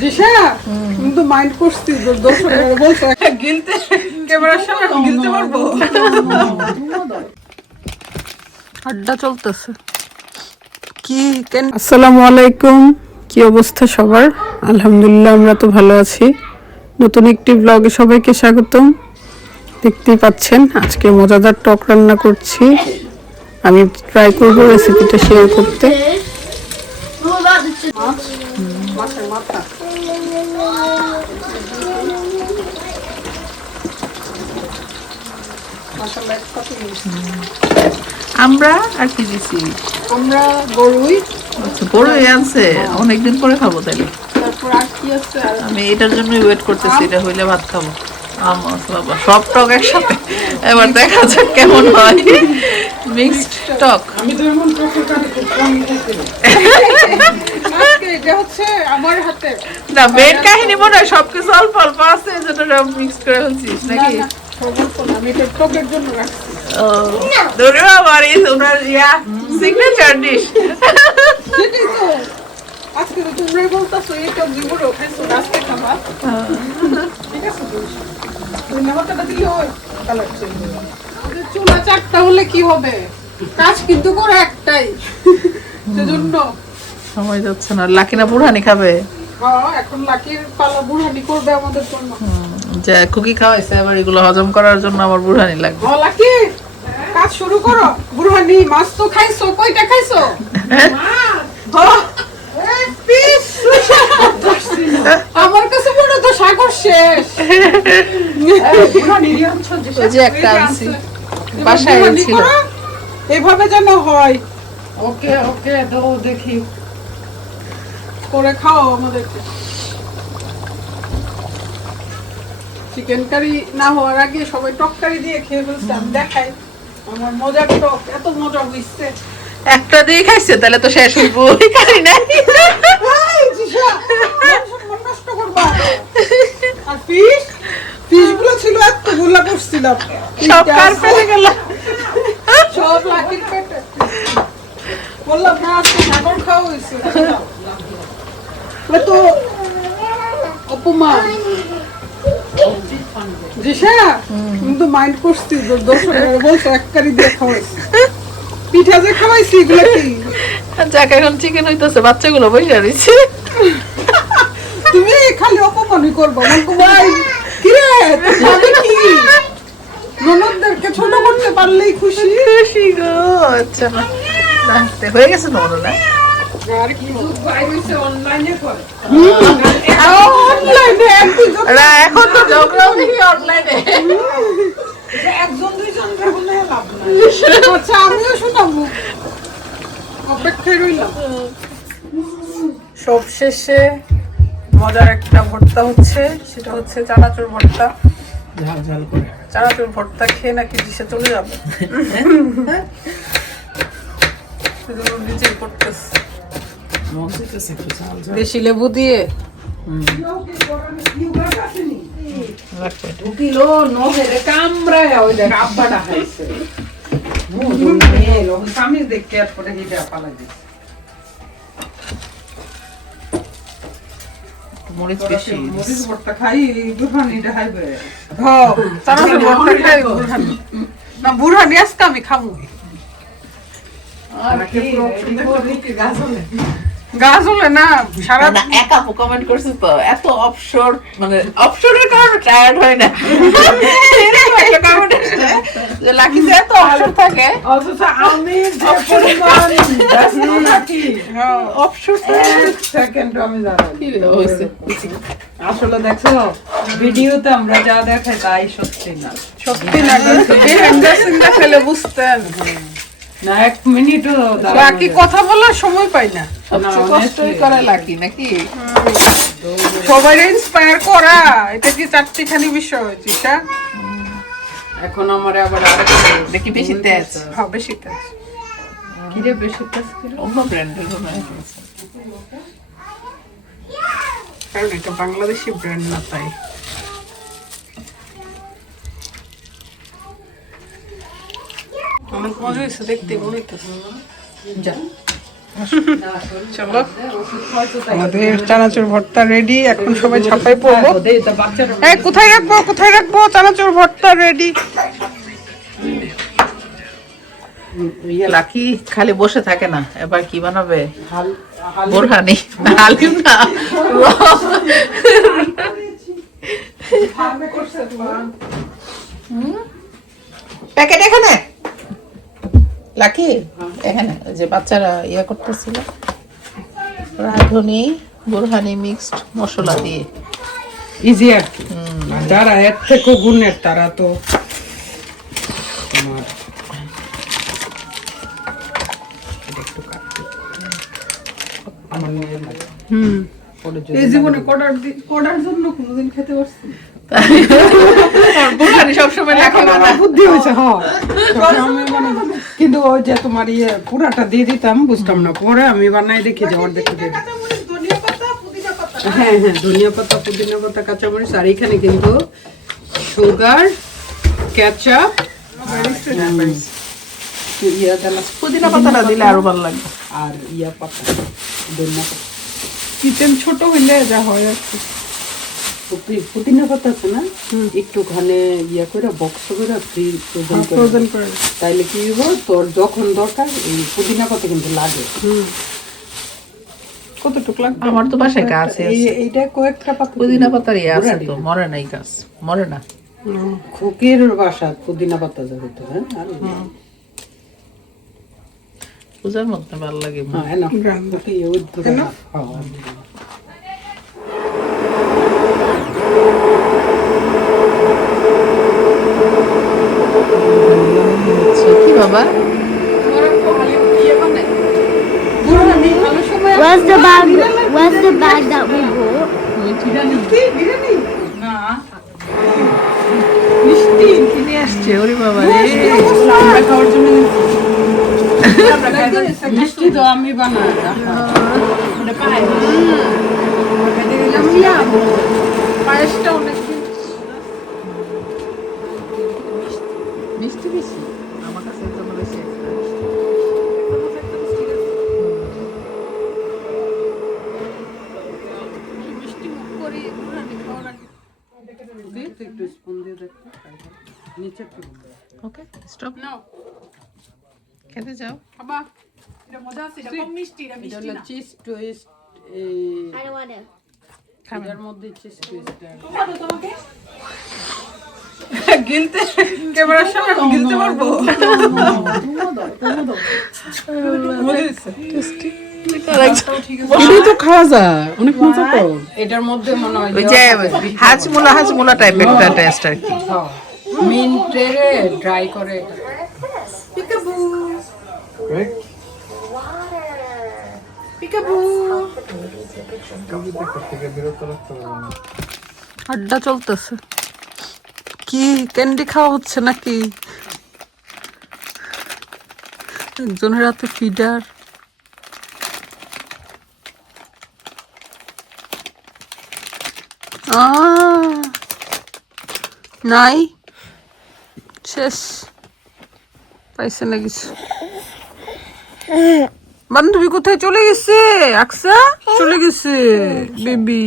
জিশা তুমি তো মাইন্ড করছি দর্শকরা বলছো গিলতে ক্যামেরার সামনে আমি গিলতে পারবো। আড্ডা চলতেছে কি আসসালামু আলাইকুম, কি অবস্থা সবার? আলহামদুলিল্লাহ আমরা তো ভালো আছি। নতুন একটি ব্লগে সবাইকে স্বাগতম। দেখতেই পাচ্ছেন আজকে মজাদার টক রান্না করছি। আমি ট্রাই করব রেসিপিটা শেয়ার করতে। আমরা আর কি দিছি? আমরা গরুই, আচ্ছা, বড়ই আনছে, অনেকদিন পরে খাবো তাইলে। তারপর আর কি আছে? আমি এটার জন্যই ওয়েট করতেছি, এটা হইলে ভাত খাবো। বাবা সব টক একসাথে, এবার দেখা যাক কেমন হয়। মিক্সড টক। আমি তো এমন তরকারি খুব কম খাইছি। আজকে এটা হচ্ছে আমার হাতে। না বেড কাহিনী মনে হয় সবকিছু অল্প অল্প আছে, যেটা মিক্স করে ফেলছিস নাকি? আমি এটা টকের জন্য রাখছি। দূরে বাবা, ওনার সিগনেচার ডিশ। সেটাই তো। আজকে তো তোমরাই বলতেছো এই টক জীবনও খাইছো, আজকে খাবা। ঠিক আছে তো। ওই নামাটাটা দিলে হয় কালার চেঞ্জ হবে। ওদের চুলা চারটা হলে কি হবে? কাজ কিন্তু করে একটাই। সেজন্য সময় যাচ্ছে না। লাকিনা বুড়ানি খাবে? হ্যাঁ, এখন লাকির পালা বুড়ানি করবে আমাদের জন্য। যে কুকি খাওয়াইছে, এবার এগুলো হজম করার জন্য আমার বুড়ানি লাগবে। হ্যাঁ লাকি, কাজ শুরু করো। বুড়ানি মাছ তো খাইছো, কয়টা খাইছো? আমার কাছে মনে তো সাগর শেষ। ওই যে একটা আনছি, বাসায় ছিল। এইভাবে যেন হয়। ওকে ওকে, দাও দেখি করে খাও আমাদেরকে। চিকেন কারি না হওয়ার আগে সবাই টক কারি দিয়ে খেয়ে ফেলছে। আমি দেখাই আমার মজার টক, এত মজা হইছে। একটা দিয়ে খাইছে, তাহলে তো শেষ হইব। খাই নাই। নষ্ট করবা। আর ফিশ গুলো ছিল এত গোলা করছিলাম, সব কার পেটে গেল? সব লাকির পেটে। বললাম না আজকে সাগর খাওয়া হয়েছে। তো অপমান জিশা তুমি তো মাইন্ড করছি দর্শকরা বলছো এক কারি দিয়ে খাওয়াইছি। পিঠা যে খাওয়াইছি এগুলো কি? যাক, এখন চিকেন হইতেছে, বাচ্চাগুলো বসে রয়েছে। তুমি খালি অপমানই করবো। ভাই কি রে, তুমি কি ননদদেরকে ছোট করতে পারলেই খুশি? খুশি গো। আচ্ছা না, নাচতে হয়ে গেছে না মনে না? আর কি অনলাইনে করে না, এখন তো ঝগড়াও দেখি অনলাইনে। একজন দুইজন হলে লাভ নাই। আচ্ছা আমিও শোনাবো, অপেক্ষায় রইলাম। সব শেষে মজার একটা ভর্তা হচ্ছে, সেটা হচ্ছে চানাচুর ভর্তা। ঝাল ঝাল করে চানাচুর ভর্তা খেয়ে নাকি দিশে চলে যাবে। নিজেই করতেছে দেশি লেবু দিয়ে। মরিচ বেশি। ভর্তা খাই না, বুড়হানি আজকে আমি খাবো। গাছ হলে না সারা এক আপু কমেন্ট করছে তো, এত অবসর, মানে অবসরের কারণে টায়ার্ড হয় না। এরকম একটা কমেন্ট আসছে যে লাকিতে এত অবসর থাকে, অথচ আমি যে পরিমাণ ব্যস্ত থাকি, অবসর সেকেন্ড আমি জানি কি হইছে। আসলে দেখো ভিডিওতে আমরা যা দেখাই তাই সত্যি না। সত্যি না, চিন্তা খেলে বুঝতেন না। এক মিনিটও বাকি কথা বলার সময় পাই না। সবচেয়ে কষ্টই করে লাকি নাকি? সবাই ইন্সপায়ার করা, এটা কি চারটিখানি বিষয় জিশা? এখন আমার আবার দেখি বেশি তেজ। হ্যাঁ বেশি তেজ। কি রে বেশি তেজ? অন্য ব্র্যান্ডের জন্য কারণ এটা বাংলাদেশি ব্র্যান্ড না, তাই। অনেক মজা হয়েছে দেখতে, মনে হইতেছে। যা চলো আমাদের চানাচুর ভর্তা রেডি, এখন সবাই ছাপাই পড়বো। এই কোথায় রাখবো চানাচুর ভর্তা রেডি। লাকি খালি বসে থাকে না, এবার কি বানাবে? বোরহানি, হালিম না, প্যাকেট এখানে লাকি, এখানে যে বাচ্চারা ইয়া করতেছিল রাঁধুনি বোরহানি মিক্সড মশলা দিয়ে। ইজি আর কি, যারা এর থেকে গুণের তারা তো তোমার আমার নিজের লাগে। এই জীবনে কোডার জন্য কোনোদিন খেতে পারছি না। বোরহানি সবসময় লাকি বানায়। বুদ্ধি হয়েছে, হ্যাঁ আমি বানাবো। কিন্তু ওই যে তোমার পুরাটা দিয়ে দিতাম, বুঝতাম না, পরে আমি বানাই দেখি যে অর্ধেক দিয়ে দিই। হ্যাঁ হ্যাঁ, ধনিয়া পাতা, পুদিনা পাতা, কাঁচামরিচ, আর এখানে কিন্তু সুগার, কেচাপ, পুদিনা পাতাটা দিলে আরো ভালো লাগবে। আর পাতা, ধনিয়া পাতা। কিচেন ছোট হইলে যা হয় আর কি। পুদিনা পাতা আছে না, একটুখানে করে বক্স করে ফ্রোজেন করে, তাইলে কি হইব, তোর যখন দরকার এই পুদিনা পাতা কিন্তু লাগে। কতটুকু লাগবে? আমার তো বাসায় গাছ আছে, এইটা কয়েকটা পাতা পুদিনা পাতার ইয়ে আছে তো, মরে নাই গাছ, মরে না। খুকির বাসা পুদিনা পাতা যাবে তো। হ্যাঁ, আর পূজার মধ্যে ভালো লাগে। হ্যাঁ না, খুকি ওই পুদিনা, হ্যাঁ কি বাবা? Where's the bag? Where's the bag that we bought? কিনে আসছে, ওরে বাবা রে। মিষ্টি তো আমি বানাই। পায়েসটা অনেক মিষ্টি বেশি আমার কাছে, এর জন্য বেশি একটা। একটু স্পুন দিয়ে দেখো নিচে। ওকে স্টপ নাও, খেতে যাও। বাবা এটা মজা আছে, এটা কম মিষ্টি, এটা মিষ্টি না। Cheese twist, I don't want to. এর মধ্যে চিজ টুইস্ট গিলতে ক্যামেরার সামনে গিলতে পারবো? এটাই তো খাওয়া যায়, অনেক মজা তো। এটার মধ্যে মনে হয় ওই যে হাজমুলা টাইপের একটা টেস্ট আর কি। মিন্টে ড্রাই করে। আড্ডা চলতেছে কি? ক্যান্ডি খাওয়া হচ্ছে নাকি? একজনের হাতে ফিডার। নাই, শেষ, পাইছে না কিছু। বান্ধবী কোথায় চলে গেছে? আকসা চলে গেছে বেবি।